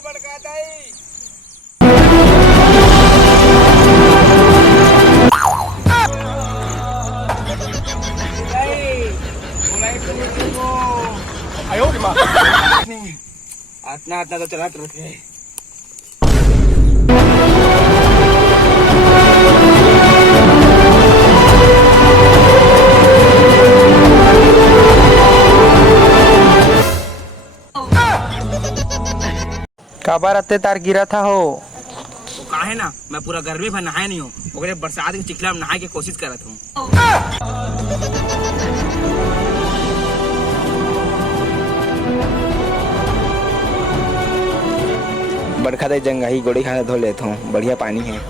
बड़का दाई आयो रे माँ आतना आतना तो चलात रहते काबर अत्ते तार गिरा था हो। वो काहे ना मैं पूरा गर्मी भर नहाया नहीं हूँ ओकरे बरसात के चिखला में नहाए के कोशिश करत हूँ। बड़खा दे जंगाही गोड़ी खाने धो लेता हूँ बढ़िया पानी है।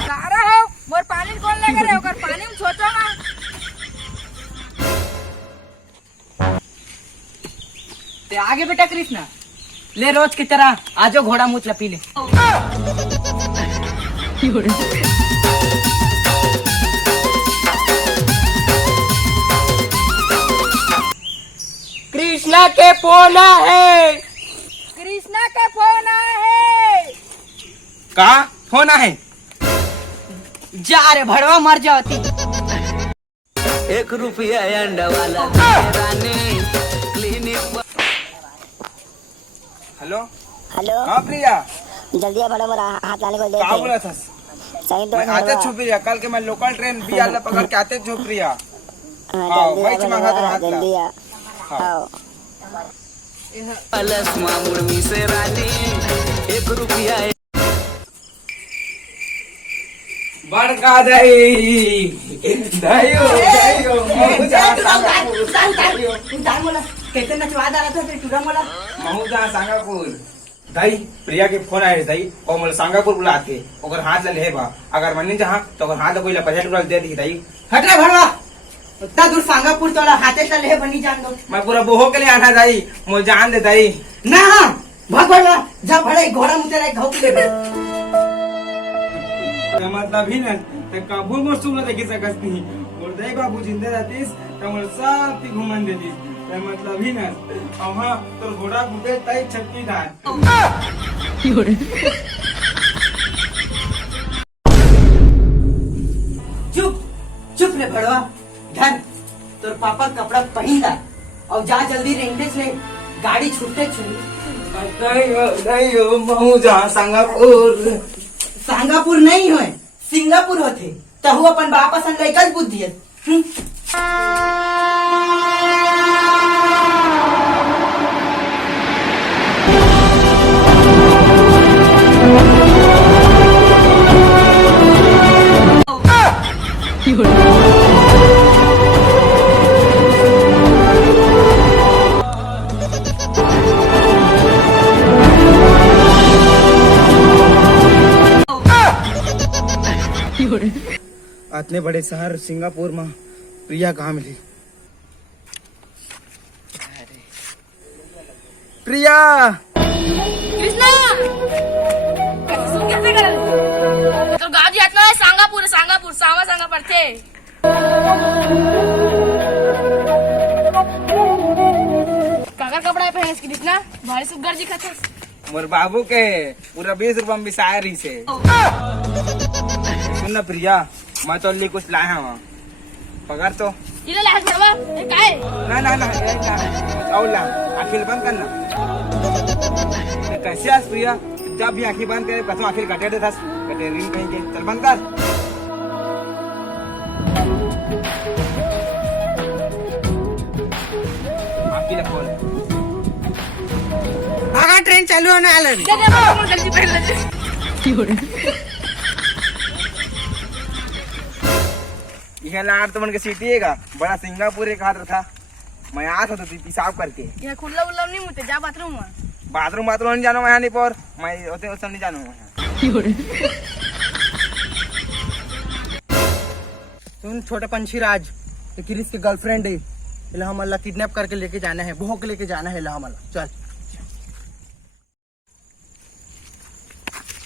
सारा हो मोर पानी कौन लेके रे ओकर पानी में सोचो ना ते आगे बेटा कृष्णा ले रोज की तरह आजो घोड़ा मुँह लपी ले। कृष्णा के पोना है। कृष्णा का फोन आया है। का फोन है जा रे भड़वा मर जाती। ₹1 अंडा वाला क्लिनिक। हेलो हेलो हाँ प्रिया जल्दी आ बड़ा मोरा हाथ लाने को दे का बोला था सही तो मैं आते छू प्रिया कल के मैं लोकल ट्रेन भी आला पकड़ के आते छू प्रिया। जल्दी वही मंगा तो हाथ ला। जल्दी आ आओ प्लस मामूर मी से रानी ₹1 बड़का दही दहियो दहियो कैसे नचवा डाला था टूरा मोला महूजा सांगापुर दही प्रिया के फोन आए दही और मोला सांगापुर बुलाते ओकर हाथ ले लेबा अगर मन्नी जहां तो ओकर हाथ कोई पैसा टुकड़ा दे दी दही। हट रे भड़वा उतना दूर सांगापुर तोला हाथे तले है बनी जान दो। मैं पूरा बोहो के लिए आना दही मुझे जान दे दही ना भाग भड़वा जा भड़े घोड़ा मुँह तेरा घाव के ले। मतलब ही ना ते काबू मोर सुन देखी सकस नहीं और दही बाबू जिंदे रहतीस तो मोर सब ती घुमन देतीस ते मतलब ही ना वहां तो घोड़ा घुटे तई छत्ती धान। चुप चुप रे भड़वा धर तोर पापा कपड़ा पहन ला और जा जल्दी रेंटेज ले गाड़ी छूटते छू। दही महूजा सांगापुर सांगापुर नहीं होए सिंगापुर होते तहु अपन बाप असन लइकल बुद्धि है। इतने बड़े शहर सिंगापुर में प्रिया कहाँ मिली। प्रिया कृष्णा सुन कैसे कर तो गाड़ी आतना है सांगापुर सांगापुर सावा सांगा पड़ते काकर कपड़ा पहने इसकी कृष्णा भारी सुगर जी खाते मोर बाबू के पूरा 20 रुपया में बिसाया रही से। सुन ना प्रिया मैं तो लिए कुछ लाया हूँ पगार तो इले लाहट पड़वा ए काहे ना और ला आखिर बंद करना कैसे आज प्रिया जब भी आंखें बंद करे कसम आखिर कटे दे था कटे रिंग कहीं के चल बंद कर। आपकी फोन आगा ट्रेन चालू होने वाला दे दे बाबू जल्दी पहन ले यह लाड़ तो मन के सीटी है बड़ा सिंगापुर एक हाथ था मैं आया था तो पेशाब करके ये खुला उल्ला नहीं मुते जा बाथरूम में बाथरूम बाथरूम नहीं जानो मैं नहीं पर मैं होते उस नहीं जानो मैं। सुन छोटे पंछी राज ये क्रिस की गर्लफ्रेंड है इला हमला किडनैप करके लेके जाना है, भोग लेके जाना है इला हमला। चल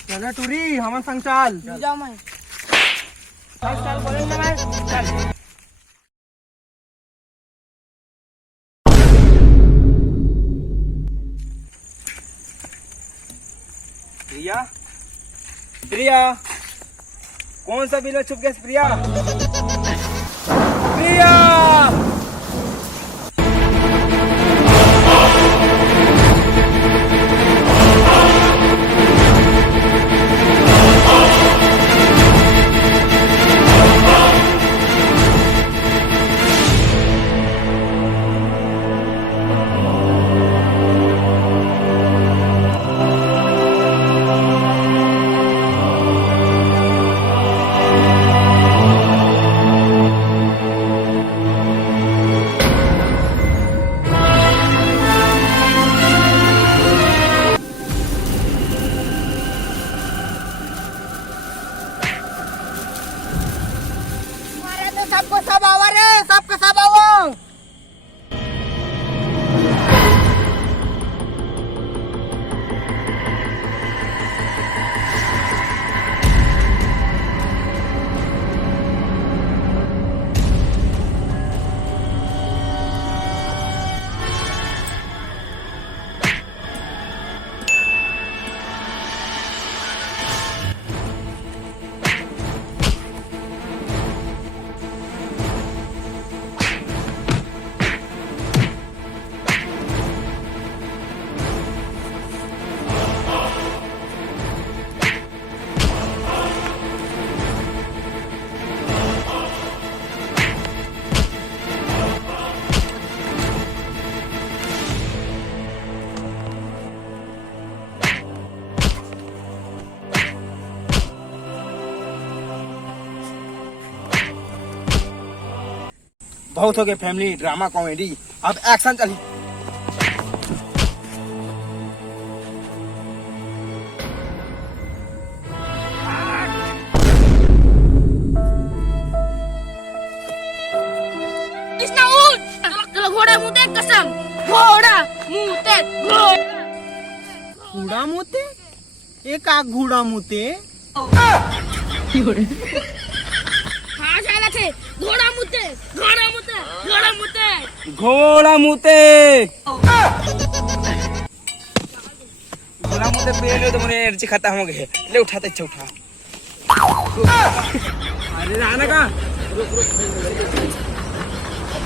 चल टूरी हमन संग चल। जाओ मैं चल चल बोले ना मैं चल। प्रिया प्रिया कौन सा बिलो छुप गया प्रिया? प्रिया सबको सब आवा रे, सबको सब आवा। बहुत हो गए फैमिली ड्रामा कॉमेडी, अब एक्शन चली। कृष्णा उठ चलो घोड़ा मुंह देख कसम घोड़ा मुंह देख घोड़ा मुते एक आग घोड़ा मुते हाँ झाला थे घोड़ा मुंह देख घोड़ा मुंह देख घोड़ा मुंह देख घोड़ा मुते घोड़ा मुते पेड़ तो मेरी एनर्जी खत्म हो गई है। ले उठाते अच्छा उठा। अरे रहना का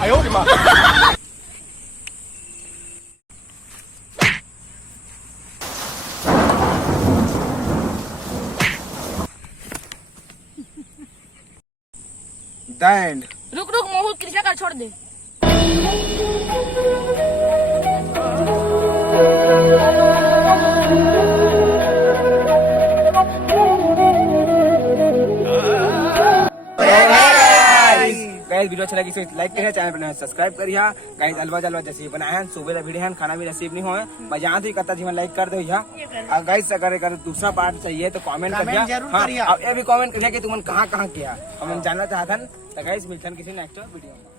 आयो रे मां। दैंड रुक रुक मोहू कृष्णा का छोड़ दे गाइस वीडियो अच्छा लगी तो लाइक करिए, चैनल पर सब्सक्राइब करिए। गाइस अलवा जलवा जैसे बनाए हैं सुबह का वीडियो है, खाना भी नसीब नहीं होए मैं जहाँ थी कहता जीवन लाइक कर दो यहाँ। और गाइस अगर दूसरा पार्ट चाहिए तो कमेंट करिए। हाँ अब ये भी कमेंट करिए कि तुमने कहाँ किया हम जानना चाहते हैं। तो गाइस मिलते हैं किसी नेक्स्ट वीडियो में।